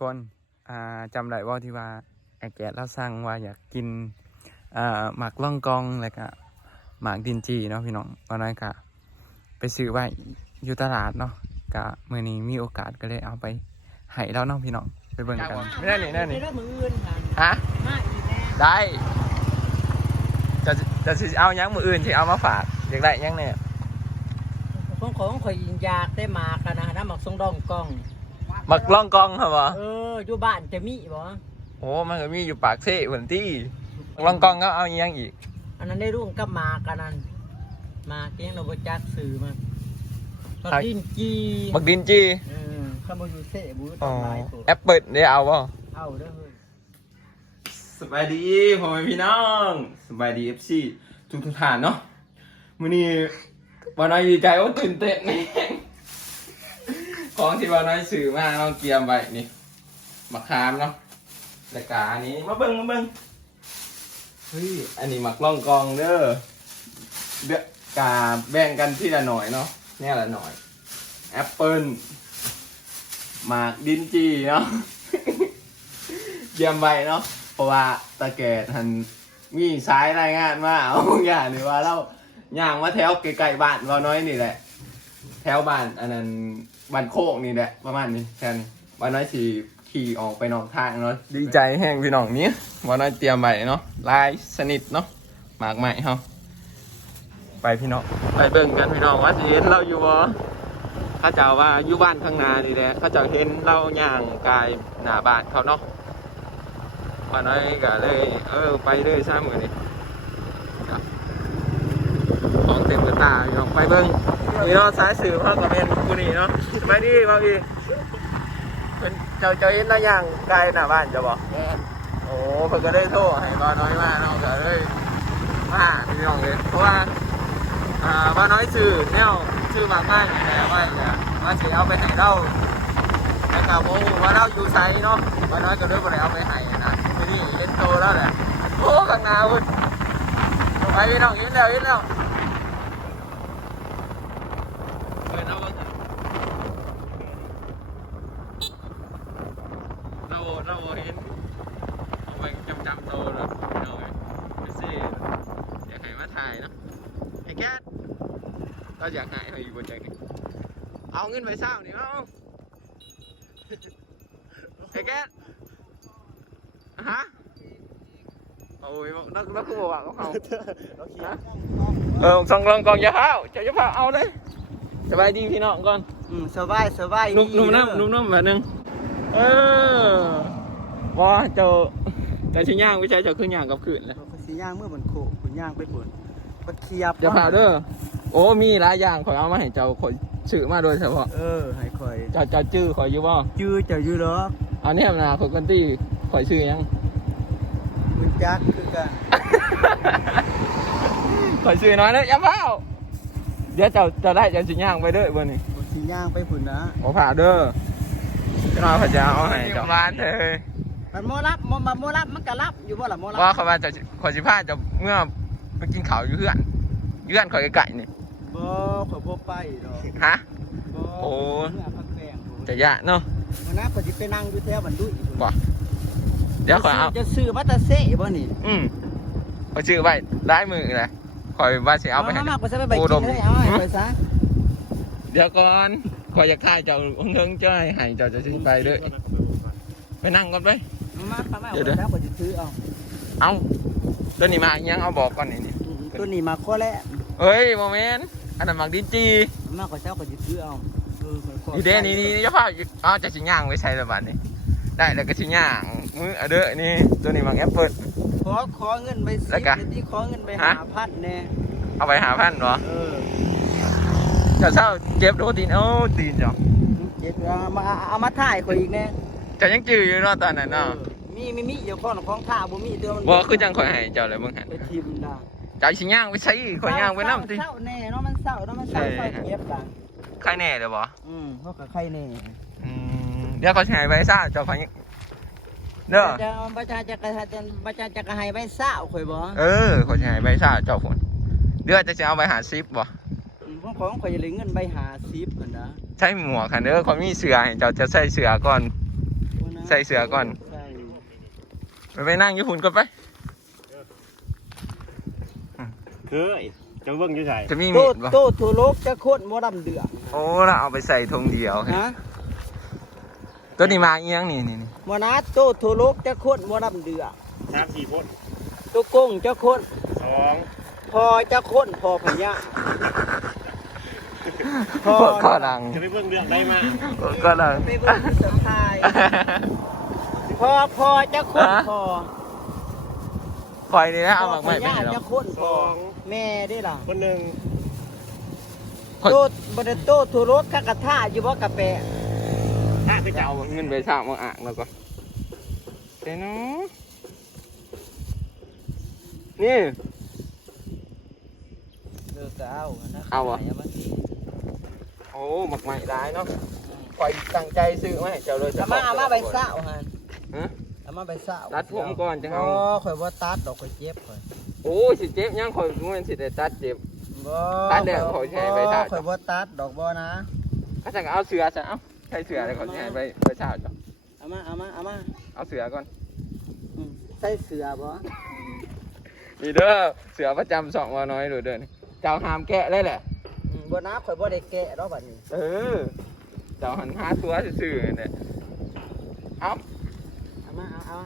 คนอ่าจำได้ว่าที่ว่าไอ้แกะเราสั่งว่าอยากกินอ่าหมากล่องกองแล้วก็หมากดินจีเนาะพี่น้องตอนนั้นก็ไปซื้อไว้อยู่ตลาดเนาะก็มื่อนี้มีโอกาสก็เลยเอาไปให้เราเนาะพี่น้องไปเบิ่งกันไม่ได้นี่ได้นี่เรื่องมืออื่นค่ะฮะมาอีกแน่ได้จะจะสิเอายังมืออื่นที่เอามาฝากอยากได้ยังเนี่ยของของข่อยยิงยากได้มากันนะน้ำหมักทรงดองกล้องห มักล่องกองเหรอวะเอออยู่บ้านจะมีบ่โอ้มันก็มีอยู่ปากเซ่เหมือนที่หมักล่องกองก็เอาอีกยังอีก อันนั้นได้ร่วมกับมากันนั่นมาเกี้ยงเราบจักสื่อมาตอนดินจีหมักดินจีเออข้ามาอยู่เซ่บูอ๋อทำลายตัวแอปเปิลได้เอาป่ะเอาเด้อเฮ้ยสบายดีพ่อแม่พี่น้องสบายดีเอฟซีทุกทุกๆท่านเนาะมื้อนี้วันน้อยดีใจว่าตื่นเต้นนี่ ของที่วันน้อยซื้อมาเราเตรียมไว้นี่มะขามเนาะแล้วก็อันนี้มาเบิ่งมาเบิ่งเฮ้ยอันนี้หมักล่องกองเด้อเด้อกาแบ่งกันที่ละหน่อยเนาะเนี่ยละหน่อยแอปเปิลหมากดินจีเนาะเยี่ยมไปเนาะเพราะว่าตะแกดทันมีสายรายงานมาเอาอย่างนี่ว่าเราย่างมาแถวไกลๆบ้านเราน้อยนี่แหละ แถวบ้านอันนั้น บ้านโคกนี่แหละ ประมาณนี้แค่นี้วันน้อยสีขี่ออกไปนอกทางเนาะดีใจแห้งพี่น้องนี้วันน้อยเตรียมไปเนาะลายสนิทเนาะหมากใหม่เฮาไปพี่น้องไปเบิ่งกันพี่น้องว่าสิเห็นเราอยู่บ่เข้าเจ้าว่าอยู่บ้านข้างหน้านี่แหละเข้าเจ้าเห็นเราย่างกายหน้าบ้านเขาเนาะวันน้อยก็เลย เออ ไปเลยซ้ำกันนี่ครับของเต็มกระตาพี่น้องไปเบิ้งมีเนาะสายสื่อพ่อกับเมนกูนี่เนาะไปดีมาพี่เป็นเจ้าเจ้าเห็นแล้วยังไกลหน้าบ้านจะบอกโอ้เพิ่นก็ได้โทษให้บ้าน้อยมาเนาะก็เลยมาพี่น้องเลยเพราะว่าอ่าบ้าน้อยสื่อแนวชื่อมากมากแต่ว่าจะมาสิเอาไปให้เราแล้วก็บอกว่าเราอยู่ไซเนาะว่าน้อยก็เลยบ่ได้เอาไปให้นะทีนี้เห็นโตแล้วแหละโอ้ข้างหน้าพุ่นไปพี่น้องเห็นแล้วเห็นแล้วเปิดเอาเบิ่งเราเราเห็นเอาไปจำจำโตแล้วพี่น้องเอ้ยไปสิอยากให้มาถ่ายเนาะไอ้แก๊สเรา อยากหายให้อยู่บนใจนี่เอาเงินไปเศร้านี่เอาไอ้แกสฮะโอ้ยนักนักกูบอกว่าเขาเออส่องกองกองอยาเผาจะอยาเผาเอาเลยสบายดีพี่น้องก่อนอืมสบายสบายนุ่มนุ่มน้ำนุ่มน้ำแบบนึงเออว่าเจ้าแต่ชิ้นย่างไม่ใช่เจ้าขึ้นย่างกับขืนเลยเขาสิย่างเมื่อบนโคขุนย่างไปบนปะเคียบเดี๋ยวเผาเด้อ โอ้มีหลายอย่างขอยเอามาให้เจ้าขอยซื้อมาโดยเฉพาะเออให้คอยเจ้าเจ้าจื้อขอยอยู่บ่จื้อจะอยู่เหรออันนี้นะขอยกันตี้ขอยซื้อยังมึงจักคือกันขอยซื้อน้อยนะอย่าเผาเดี๋ยวเจ้าจะได้เจ้าชิ้นย่างไปเด้อบ่นี่เขาสิย่างไปพุ่นนะโอ้ผ่าเด้อจะมาพระเจ้าเอาให้เจ้าบ้านเถอะมันโมรับมมันโมรับมันก็รับอยู่บ่ล่ะโมรับว่าเขาว่าจะขอยสิพาเจะเมื่อไปกินข้าวอยู่เพื่อนอยู่เพื่อนขอยไก่นี่ บ่ขอยบ่ไปดอกฮะ บ่โอ้ เมื่อพักแป้งพุ่นจะยะเนาะวันนั้นขอยสิไปนั่งอยู่แถวบันดุยพุ่นบ่เดี๋ยวขอยเอา จะซื้อวัตตะเซ่บ่นี่อืมขอยชื่อไว้ได้มือเลยขอยว่าสิเอาไปให้ มากกว่าซะไปใบโอ้กิดนม เลยเอาให้ไปซะเดี๋ยวก่อนขอยจะฆ่าเจ้าเงิงเจ้าให้ให้เจ้าจะสิไปเด้อไปนั่งก่อนไป มามามาเดี๋เดี๋ยยววเดี๋ยวแล้วขอยสิซื้อเอาเอาตัวนี้มายังเอาบอกก่อนนี่นี่ ตัวนี้มาข้อแรกเฮ้ยโมเมนต์ อันนั้นหมักดินจีมากกว่าเช้าขอยสิซื้อเอาเออข้อยขออีเดนี่นี่นี่จะพาอ๋อจะชิ้นย่างไว้ใช้ระบาดนี่ได้แล้วก็ชิ้นย่างมือเอาเด้อนี่ตัวนี้มังแอปเปิลขอขอเงินไปสิแล้วก็บที่ขอเงินไปฮะหาพันแน่เอาไปหาพันเหรอเออจะเศร้าเจ็บโดนตีนโอ้ตีนจ้ะเจ็บเอามาเอามาถ่ายข่อยอีกแน่จะยังจืดอยู่เนาะตอนนั้นเนาะเออมีมีมีเดี๋ยวของของท่าบ่มีเดี๋ยวมันบ่คือจังข่อยให้เจ้าเลยมึงหันไปทิมนะจะเอาชิ้นย่างไปใช้ข่อยย่างไปน้ำติเศร้าแน่เนาะมัน เศร้าเนาะมันเศร้าใช่เศร้าเจ็บล่ะใครแน่เลยบ่อืมเขากับใครแน่อืมเดี๋ยวเขาสิให้ไว้ซ่าเจ้าข่อยเด้อจะประชาจะกระจะประชาจะกระให้ไว้เศร้าข่อยบ่เออข่อยสิให้ไว้ซ่าเจ้าฝนเดี๋ยวจะสิเอาไปหาซิปบ่อืมของของข่อยเลยเงินไปหาซิปเหมือนนะใช้หมวกคันเด้อข่อยมีเสื้อให้เจ้าจะใส่เสื้อก่อนบ่นะใส่เสื้อก่อน ใส่ไปไปนั่งญี่ปุ่นก่อนไปเคย จะเบิ่งอยู่ไสจะมีโตมีดปะโตทั่วโลกจะโคตรบ่ดำเดือดโอ้แล้วเอาไปใส่ธงเดียวฮะตัวนี้มาเอียงนี่นี่นี่มนาโตทั่วโลกจะโคตรบ่ดำเดือดสามสี่คนตัวกงจะโคตรสองพอจะโคตรพอพญะพวกข้อดังจะไปเบิ่งเรื่องได้มาพวกข้อดัง ไปเบิ่งที่สุดท้ายพอพอจะโคตรพอคอยนี่นะเอาหมักพไม่ไปญะให้เราจะโคตรพอ แม่ได้ล่ะคนหนึ่งคนโตบ่ได้โตทั่วโลกกะกะท่าอยู่บ่กะแปะถ้าไปจะเจ้าเอาเงินไปสร้างมาอ่างแล้วก็เดี๋ยวนะนี่เลิกก็เอานะเอาอะขยมากินโอ้หมักใหม่ได้เนาะคอยตั้งใจซื้อมาให้เจ้าเลยเอามาเอามาใบเศร้าฮะฮะเอามาใบเศร้ารัดผมก่อนจะอ๋เอาอข่อยว่าตัดดอกข่อยเจ็บข่อย โอ้สิเจ็บยังคอยมันสิได้ตัดเจ็บ บ่ตัดแล้วข่อยสิให้ใบเศร้าข่อยว่าตัดดอกบ่นะ ก็จะเอาเสือซะเอาใช้เสืออะไรก่อนให้ไปไปเช้าจ้ะเอามาเอามาเอามาเอาเสือก่อน อืมใส่เสือบ่นี่เด้อเสือประจำสองวาน้อยเด้อเด้อนี่เจ้าหามแกะได้แหละ อืมบ่นะข่อยบ่ได้แกะดอกบัดนี้เออ เจ้าหันหาตัวซื่อๆนี่แหละเอาเอามาเอาเอา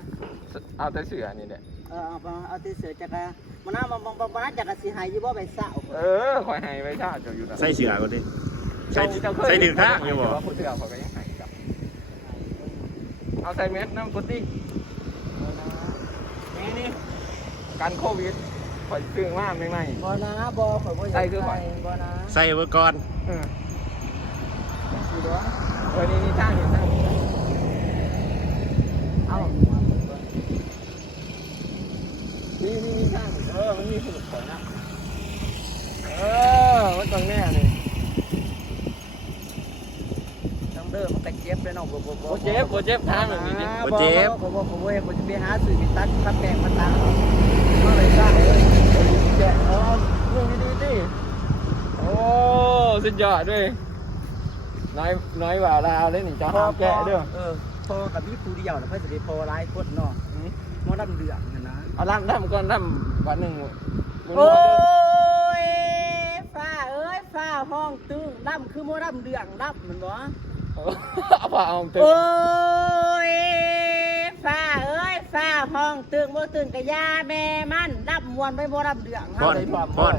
เอาแต่เสือนี่แหละ เออเอาเอาเอาที่เสือจักรมันน่ามันมันมันน่าจักรสิให้อยู่บ่ใบเศร้าข่อยเออคอยให้ไปเช้าเจ้าอยู่นะใส่เสือก่อนดิใส่เจ้าเจ้าเคยใส่ถือข้างอยู่บ่ว่าผู้เสือเขาก็ยังให้กับเอาใส่เม็ดน้ำกุฏินี่นี่กันโควิดคอยซื้อมาใหม่บ่นะบ่ข่อยบ่อยากใส่คือข่อยบ่นะใส่ไว้ก่อนๆเออสิเด้อเออนี่นี่ช่างนี่ช่างเอานี่นี่นี่ช่างเออมันมีสูตรสวยนะเออมันตรงเนี้ยนี่ ต้องเด้อมันก็เจ็บเลยเนาะบ่บ่บ่ โอเจ็บโอเจ็บทางแบบนี้นี่บ่เจ็บบ่บ่บ่บ่บ่จะไปหาซื้อไปตัดทับแปะมาตาเอาใบเศร้าเลยแกะอ๋อเรื่องนี้ดีดิโอ้สุดยอดด้วยน้อยน้อยกว่าลาวเลยนี่จะห้ามแกะเด้อเออพอกับมีผู้เดียวแล้วเพิ่นสิได้พอหลายคนเนาะอืมหมอดำเดือดนั่นนะเอาล่ำล่ำก่อนล่ำวันหนึ่งโอ้ยฟ้าเอ้ยฟ้าห้องตึงดำคือหมอดำเดือดดำมันบ่ เอาผ้าเอาตึงโอ้ยฟ้าเอ้ยฟ้าห้องตึงบ่ตึงกะยาแม่มันดำมวนไปบ่ดำเดือดพ่อนพ่อน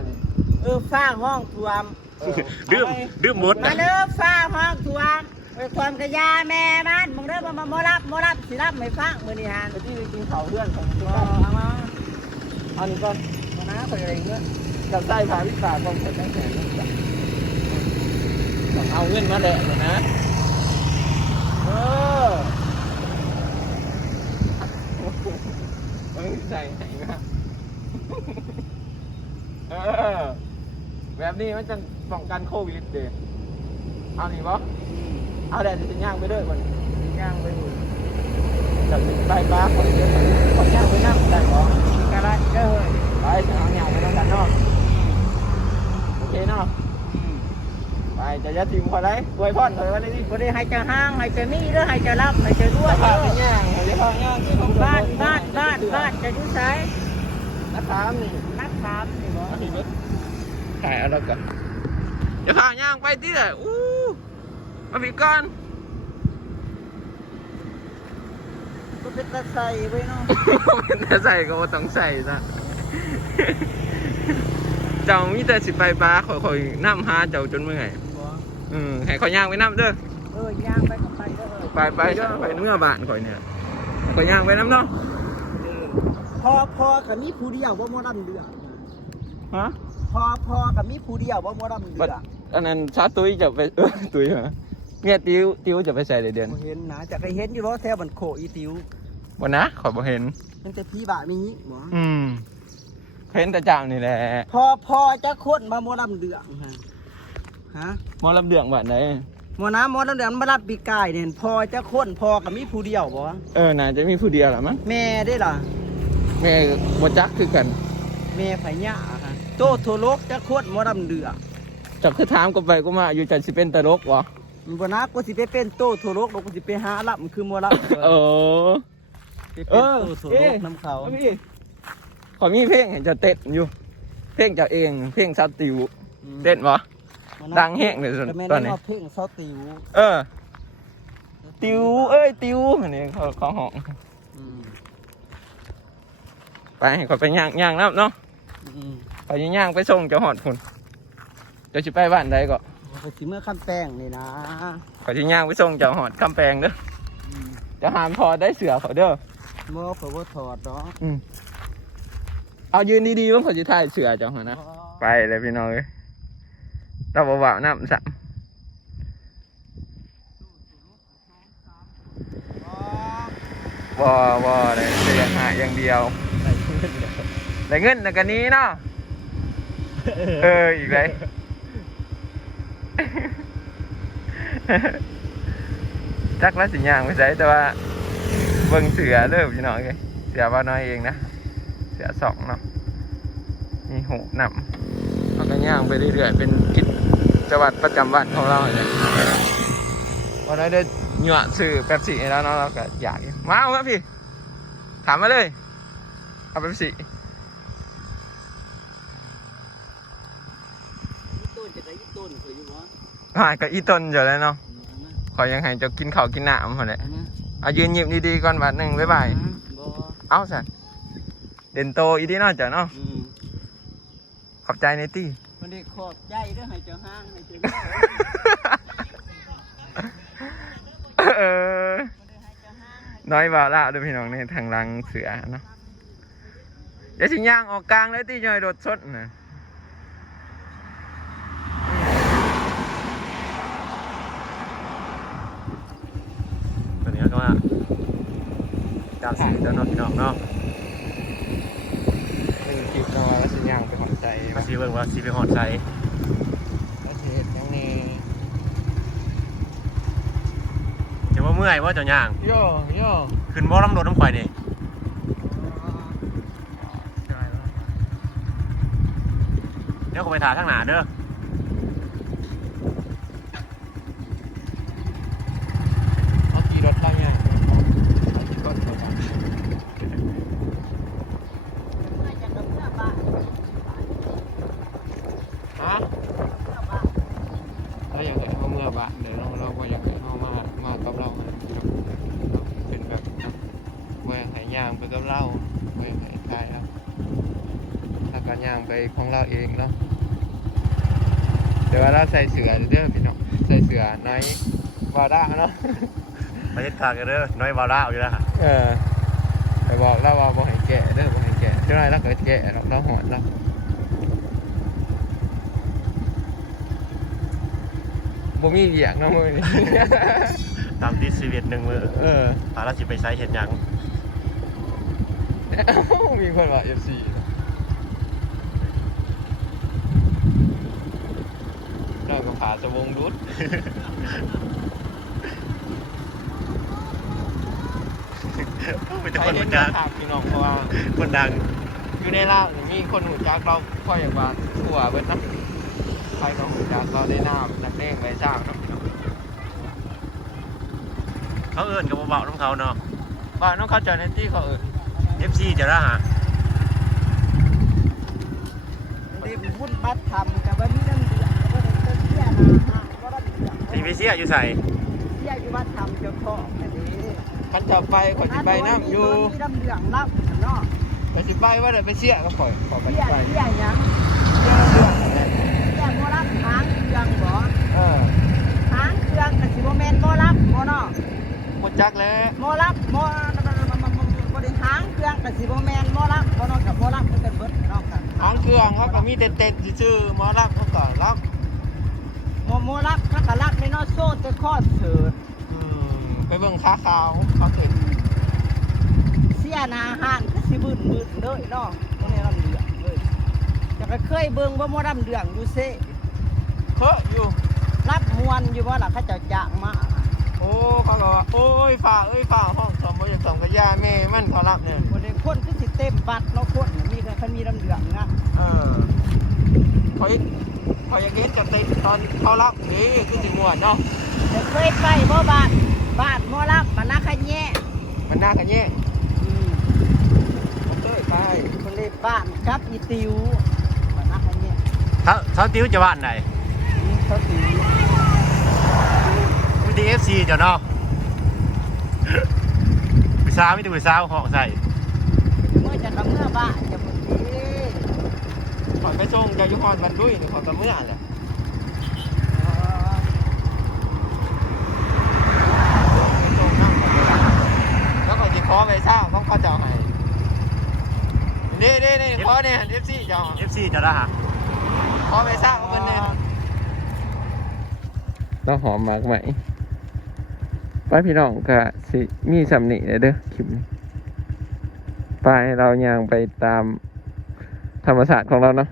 เออฟ้าห้องท่วมดื่มดื่มหมดมาเด้อฟ้าห้องท่วมไปท่วมกะยาแม่มันมึงเด้อมามาบ่รับบ่รับสิรับไม่ฟังมื้อนี้ฮะไปที่กินเขาวเพื่อนของเอาเอามาอานี่ก่อนมานะข่อยอะไรเงี้ยกับไส้ผาวิสาก่อนจะตั้งแต่เริ่มจากต้องเอาเงินมาแดกเลยนะ ออมึงใส่ไหนมาเออ แบบนี้มันจะป้องกันโควิดเด็เอาหนี่ปะเอาแดดจะย่างไปเด้อมันย่างไปดูจับไปบ้าคนเดียวคนย่างไปนั่งได้ปะกะไรเด้อไปจะเอาย่างไปนั่งกันนาะโอเคเนาะ จะยัดทีมพอได้อวยพรเลยวันนี้บ่ได้ให้เจะห้างให้เจะมีเด้อให้เจะรับให้เจะรวยพาเด้ไปอย่างเดี๋ยวพาย่างที่ของบ้านบ้านบ้านบ้านจะอยู่ไสนะครับนี่นักถามนี่บ่เอาทีนี้ถ่ายเอาแล้วกันเดี๋ยวพาย่างไปที่ไหนอู้มาผิดก่อนก็เป็นตาใส่ไว้เนาะเป็นแต่ใส่ก็บ่ต้องใส่ซะเจ้ามีแต่สิไปบ้าคอยๆน้ำหาเจ้าจนเมื่อยบ่ อืมให้เขาย่างไปน้ำเด้อเออย่างไปกับไปเด้อไปไปไปเมื่อบานข่อยเนี่ยข่อยย่างไปน้ำเนาะพอพอก็มีผู้เดียวบ่หมอดำเดือดฮะพอพอก็มีผู้เดียวบ่หมอดำเดืบัอดดอันนั้นชาตุ้ยจะไปเออตุ้ยเหรอเมียติ้วติ้วจะไปใส่เดือนบ่เห็นนะจะเคยเห็นอยู่บ่แถวบันโคอีติววันนะข่อยบ่เห็นตั้งแต่พี่บะมีหมออืมเห็นแต่เจ้านี่แหละ พอพอจะคนมาหมอดำเดือด ฮะฮะหมอลำเดืองบ้านไหนหมอน้ำหมอดำเดือดมารับปีกายเนี่ยพอจะคนพอก็มีผู้เดียวบ่เออน่าจะมีผู้เดียวแหละมั้งแม่ได้ล่ะแม่บ่จักคือกัน แม่ไผหญ้าค่ะโตโทโลกจะโคตรหมอดำเดือจักคือถามก็ไปก็มาอยู่จันสิเป็นตลกวะมันบ่นะกูสิไปเป็นโตโทรกกูสิไปหาลับมันคือมัวลับโอ้ไปเป็นโตโทรกน้ำเขาพี่ขอมีเพลงเห็นจะเต้นอยู่ เพลงเจากเอง เพลงซาติวเต้นวะ ดังแห้งเลยแต่แม่ตนอนนี้ว่าเพลงซอติวเออ ติวเอ้ยติวอันนี้เขาเขาห้องอืมไปให้เขาไปย่างย่างน้ำเนาะอืมเขาจะย่างไปส่งเจะหอดพุ่นเจะสิไปบ้านใดก็ไปสิเมื่อขั้นแป้งนี่นะเขาจะย่างไปส่งเจะหอดคำแปลงเด้ออืมจะหามพอได้เสือเขาเด้อบ่เผื่อว่าถอดเนาะอืมเอายืนดีๆว่าเขาจะถ่ายเสือเจ้าหอนะไปเลยพี่น้องเอ้ย เราบ่าวๆน้ำสัมบ่บ่เลยเสียหายอย่างเดียวได้เงินแต่กันนี้เนาะเอออีกเลยจักแล้วสิย่างไปใช้แต่ว่าเบิ่งเสือเด้อพี่น้องเอ้ยเสือว่าน้อยเองนะเสือสองเนาะมีหูนำเอากันย่างไปเรื่อยๆเป็นกิ จวัตรประจำวันของเราเนี่ยวันนี้ได้หยวสื่อแป๊บซี่ให้แล้วเนาะเราก็อยากอยู่มาเอามาพี่ ถามมาเลย เอาแป๊บซี่ต้นจะได้ต้นเคยอยู่บ่หายกับอีต้นอยู่แล้วเนาะขอยังให้เจะกินข้าวกินน้ำหมดเลยเอามาเอายืนยิ้มดีๆก่อนบาทหนึ่งบ๊ายบายบ่เอาสันเด่นโตอีดีเนาะจ้ะเนาะอืมขอบใจในตี้ คนได้ขอบใจเด้อให้เจ้าห้างให้เจ้าเออ น้อยบาละด้วยพี่น้องในทางหลังเสือเนาะอย่าสิย่างออกกลางเลยตีย่อยโดดสดนะตอนนี้ก็ว่าการสื่อเจ้าน้องพี่น้องเนาะ หนึ่งคลิปเนาะว่าสิย่างไปขอบ ใจมาว่าซีเบิ่งว่าซีไปฮอดใส่ประเทศยังนี่จะว่าเมื่อยว่าเจ้าย่าง โยโย่ขึ้นบ่ลำรถน้ำข่อยนี่เดี๋ยวก็ไปถ่ายทางหน้าเด้อ เอาขี่รถไปไงเอาขี่รถไปก่อนฮะเราอยากให้เขาเมื่อบะเดี๋ยวเราเราก็อยากให้เขามามากับเราครับเป็นแบบเมื่อให้ย่างไปกับเราเมื่อให้ทายครับถ้าการย่างไปของ เราเองเนาะแต่ว่าเราใส่เสือเด้อพี่น้องใส่เสือในวาด้าเนาะไปเฮ็ดทางกันเด้อน้อยบาร่าอยู่แล้วฮะเออไปบอกเราว่าบ่ให้แก่เด้อบ่ให้แก่เจ้านายเราเกิดแก่เราเราหอนเราบ่มีเหยียงเนาะมื้อนี้ตามที่ชีวิตหนึ่งมือเออพาราสิไปใช้เห็ดหยังเอ้ามีคนว่า FC เรา ก็พาสวงดุดเป็นแต่ใครคนเห็หูนจักภาพพี่น้องเพราะว่าคนดัง อยู่ในลาวนี่มีคนหูจักเราค่อยอย่างว่าทั่วเบิดเนาะใครก็หูจักเราได้น้ำนักเลงไว้สร้างเนาะพี่น้องเขาเอิ้นกับเบาๆน้ำเขาเนาะบ้านน้องเข้าใจในที่เขาเออ FC จะละฮะนี่พุ่นบัดทำ สียอยู่ใส่เสียอยู่บัดทำเจ้าพ่ออันนี้คันจะไปขอจิไปน้ำอยู่มีน้ำเดือดรับเนาะขอจิไปว่าเดี๋ยวไปเชี่ยก็ขอขอไปเสียไปเสียยังเชี่ยน้ำเดือดนั่นแหละเสียโมรับหางเครื่องบ่เออหางเครื่องกับสิโมเมนโมรับโมเนาะหมดจักแล้วโมรับโมบริหางเครื่องกับสิโมเมนโมรับโมเนาะกับโมรับก็เป็นเบิดเนาะกันหางเครื่องเขาก็มีเต็ดๆชื่อๆหมอรับเขาก็รับ โมโมรับก็กะ รับในเนาะโซ่ตะคอดเสืออืมไปเบิ่งค้าขาวเขาเห็นเสียหนาหานก็สิบึ้นบึ้นเลยเนาะตรงนี้ลำเดือดเลยจะก็เคยเบิ่งว่าโมรับเดืองอยู่เซ่เฮ้ออยู่ รับมวนอยู่ว่าล่ะเขาเจ้าจ้างมาโอ้เขาก็ว่าโอ้ยฝ่าเอ้ยฝ่าห้องสมบูรณ์สมกับยาแม่มันเขารับเนี่ยคนในคนก็สิเต็มบัตรเนาะคนน่ะมีแต่คันมีลำเดืองนะเออเขา เขาอยากเห็นจะติดตอนเขารับนี่คือสิม่วนเนาะแจะเคยไปบ่บ้านบ้านหมอรับมานาคะแย่มันน่ากันแย่งอืมผมเคยไปคนเล่บ้านกับอีติวมานาคะแย่เขาเขาติ้วจะบ้านไหนอืมเขาติววิดีเอฟซีเจ้าเนาะผู้สาวไม่ได้ผู้สาวห้องใส่เมื่อจะกำเมื่อบ้านจะหมดทีขอ ไปส่งเจะยุพรบันดุยหรือขอตะเมื่อแหละไปส่งนั่งก่อนเวลาแล้วก็จะขอไปเศร้าต้องเขาจะเอาให้นี่นี่นี่ขอเนี่ยเอฟซีจะเอาเอฟซีเจ้าละฮะขอไปเศร้าเอาเงินเนี่ย ต้องหอมมากไหมไปพี่น้องก็สิมีสำนิเลยเด้อคลิปนี้ไปเรายังไปตามธรรมศาสตร์ของเราเนาะ